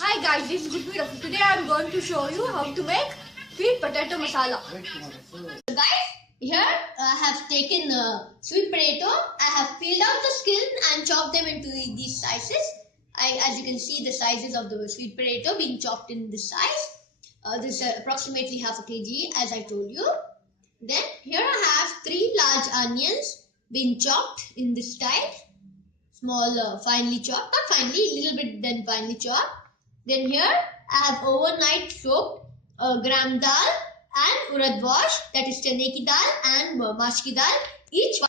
Hi guys, this is Gurpreet. Today I am going to show you how to make sweet potato masala. So guys, here I have taken sweet potato. I have peeled out the skin and chopped them into these sizes. As you can see, the sizes of the sweet potato being chopped in this size. This is approximately half a kg, as I told you. Then here I have 3 large onions being chopped in this style. Small, finely chopped, not finely, little bit then finely chopped. Then here I have overnight soaked gram dal and urad wash, that is chane ki dal and mash ki dal. Each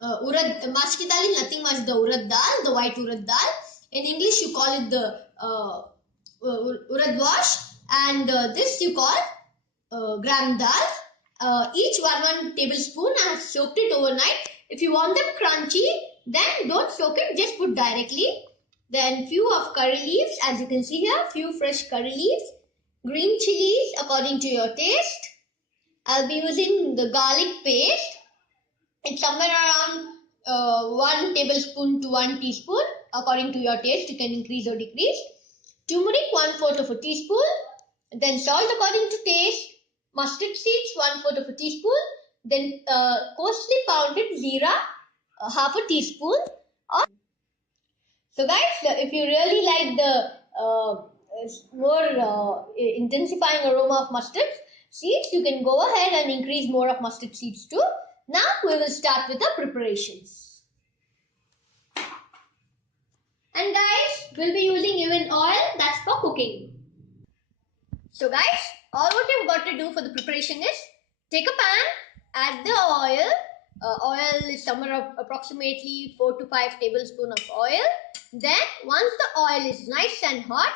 mash ki dal is nothing much the urad dal, the white urad dal. In English you call it the urad wash, and this you call gram dal. Each one tablespoon. I have soaked it overnight. If you want them crunchy, then don't soak it, just put directly. Then few of curry leaves, as you can see here, few fresh curry leaves. Green chilies according to your taste. I'll be using the garlic paste. It's somewhere around 1 tablespoon to 1 teaspoon. According to your taste, you can increase or decrease. Turmeric, 1/4 of a teaspoon. Then salt according to taste. Mustard seeds, 1/4 of a teaspoon. Then coarsely pounded zeera, half a teaspoon. So guys, if you really like the more intensifying aroma of mustard seeds, you can go ahead and increase more of mustard seeds too. Now we will start with the preparations. And guys, we'll be using even oil, that's for cooking. So guys, all what you've got to do for the preparation is take a pan, add the oil. Oil is somewhere of approximately 4 to 5 tablespoons of oil. Then once the oil is nice and hot,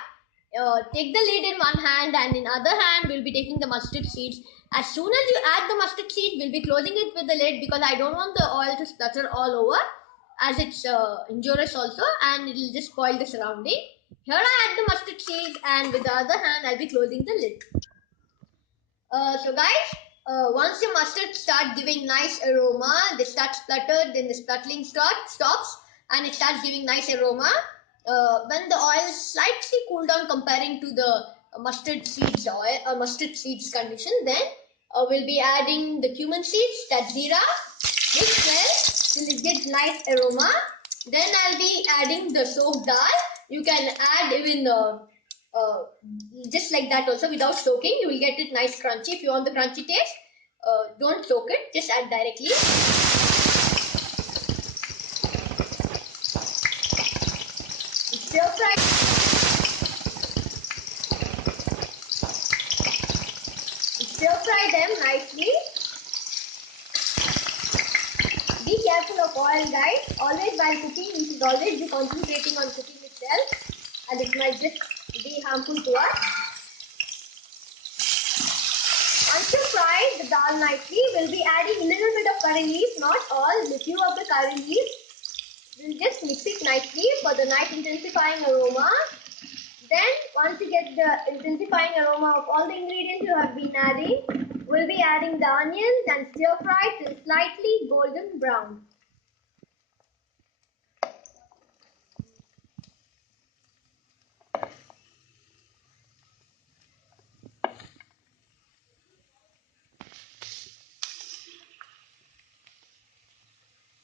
take the lid in one hand and in other hand we'll be taking the mustard seeds. As soon as you add the mustard seed, we'll be closing it with the lid because I don't want the oil to splatter all over, as it's injurious also and it will just spoil the surrounding. Here I add the mustard seeds and with the other hand I'll be closing the lid. So guys, once the mustard start giving nice aroma, they start splutter, then the spluttering stops and it starts giving nice aroma. When the oil slightly cool down comparing to the mustard seeds condition, then we'll be adding the cumin seeds, that's zeera. Mix well till it gets nice aroma. Then I'll be adding the soaked dal. You can add even just like that also without soaking. You will get it nice crunchy. If you want the crunchy taste, don't soak it, just add directly. Stir fry them nicely. Be careful of oil guys. Always while cooking, you should always be concentrating on cooking itself, and it might just be harmful to us. Once you fry the dal nicely, we'll be adding a little bit of curry leaves, not all, a few of the curry leaves. We'll just mix it nicely for the nice intensifying aroma. Then once you get the intensifying aroma of all the ingredients you have been adding, we'll be adding the onions and stir fry till slightly golden brown.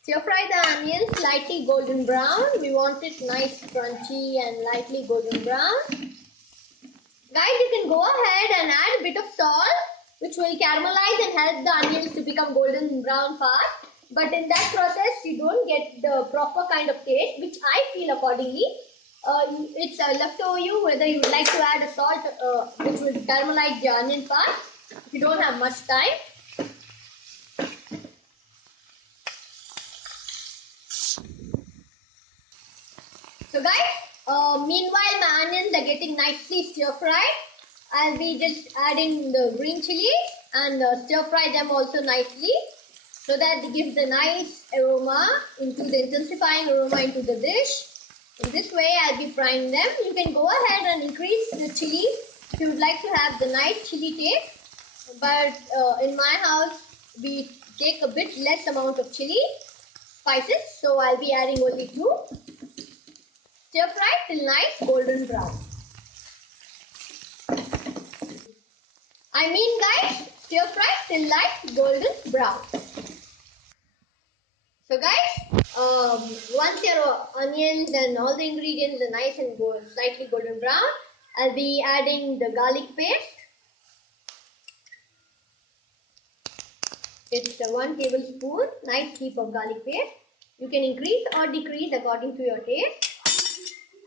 Stir fry the onions slightly golden brown. We want it nice crunchy and lightly golden brown. Guys, you can go ahead and add a bit of salt, which will caramelize and help the onions to become golden brown fast. But in that process, you don't get the proper kind of taste, which I feel accordingly. It's left over you whether you would like to add a salt which will caramelize the onion fast if you don't have much time. So guys, meanwhile my onions are getting nicely stir fried. I'll be just adding the green chilies and stir fry them also nicely so that it gives a nice aroma into the intensifying aroma into the dish. In this way I'll be frying them. You can go ahead and increase the chili if you would like to have the nice chili taste. But in my house we take a bit less amount of chili spices, so I'll be adding only 2. Stir fry till nice golden brown. Guys, stir fry till light golden brown. So guys, once your onions and all the ingredients are nice and slightly golden brown, I'll be adding the garlic paste. It's 1 tablespoon, nice heap of garlic paste. You can increase or decrease according to your taste.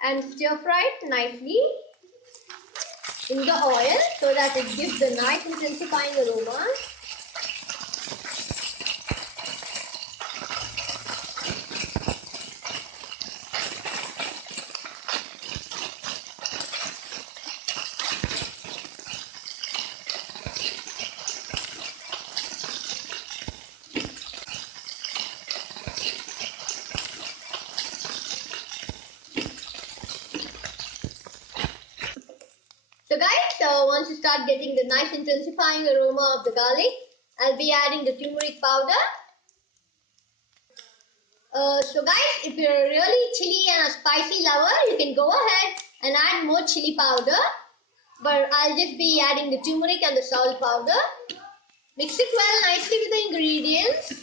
And stir fry it nicely in the oil so that it gives the nice intensifying aroma. So guys, once you start getting the nice intensifying aroma of the garlic, I'll be adding the turmeric powder. So guys, if you're a really chili and a spicy lover, you can go ahead and add more chili powder. But I'll just be adding the turmeric and the salt powder. Mix it well nicely with the ingredients.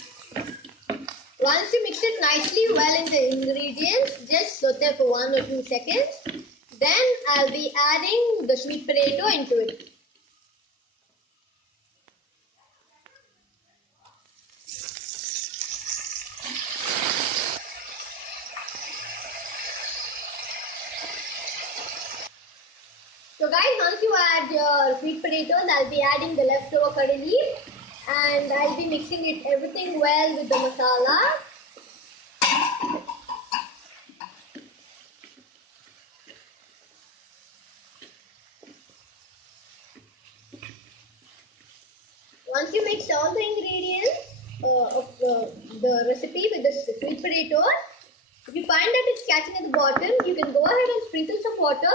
Once you mix it nicely well in the ingredients, just saute for 1 or 2 seconds. Then I'll be adding the sweet potato into it. So guys, once you add your sweet potatoes, I'll be adding the leftover curry leaf and I'll be mixing it everything well with the masala. Once you mix all the ingredients of the recipe with the sweet potatoes, if you find that it's catching at the bottom, you can go ahead and sprinkle some water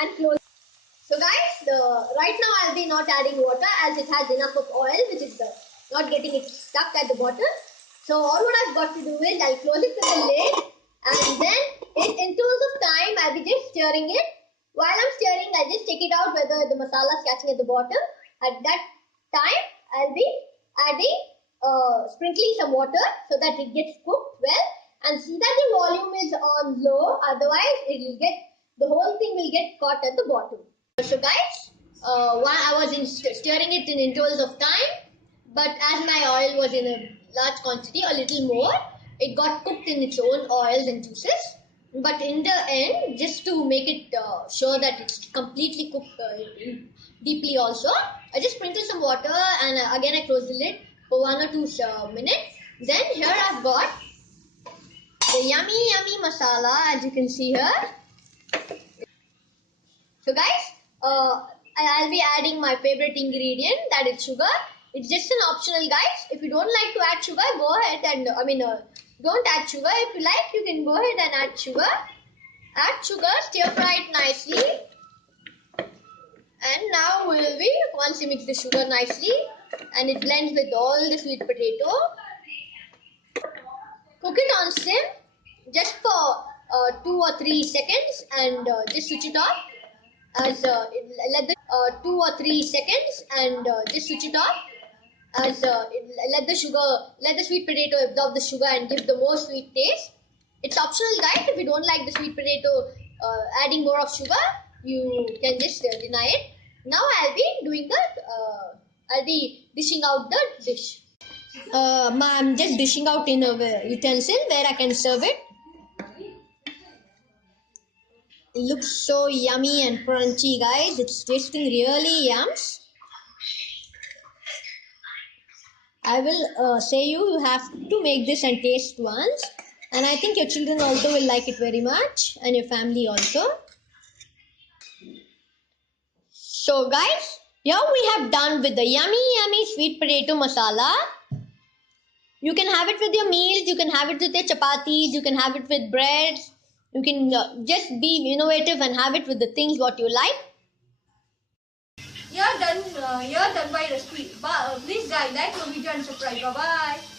and close. So guys, right now I'll be not adding water as it has enough of oil which is not getting it stuck at the bottom. So all what I've got to do is I'll close it with the lid and then in intervals of time I'll be just stirring it. While I'm stirring, I'll just check it out whether the masala is catching at the bottom. At that time, I'll be adding, sprinkling some water so that it gets cooked well, and see that the volume is on low, otherwise the whole thing will get caught at the bottom. So guys, while I was stirring it in intervals of time, but as my oil was in a large quantity, a little more, it got cooked in its own oils and juices. But in the end, just to make it sure that it's completely cooked deeply also, I just sprinkled some water and again I closed the lid for 1 or 2 minutes. Then here I've got the yummy masala, as you can see here. So guys, I'll be adding my favorite ingredient, that is sugar. It's just an optional, guys. If you don't like to add sugar, go ahead and don't add sugar. If you like, you can go ahead and add sugar. Add sugar, stir fry it nicely. And now once you mix the sugar nicely and it blends with all the sweet potato, cook it on sim just for 2 or 3 seconds and just switch it off. As let the 2 or 3 seconds and just switch it off. As let the sweet potato absorb the sugar and give the more sweet taste. It's optional, guys. If you don't like the sweet potato adding more of sugar, you can just deny it. Now I'll be dishing out the dish. I'm just dishing out in a utensil where I can serve it. It looks so yummy and crunchy, guys. It's tasting really yums. I will say you have to make this and taste once. And I think your children also will like it very much, and your family also. So guys, here we have done with the yummy sweet potato masala. You can have it with your meals, you can have it with your chapatis, you can have it with breads. You can just be innovative and have it with the things what you like. You're done by recipe. Please guys, like my video and subscribe. Bye bye.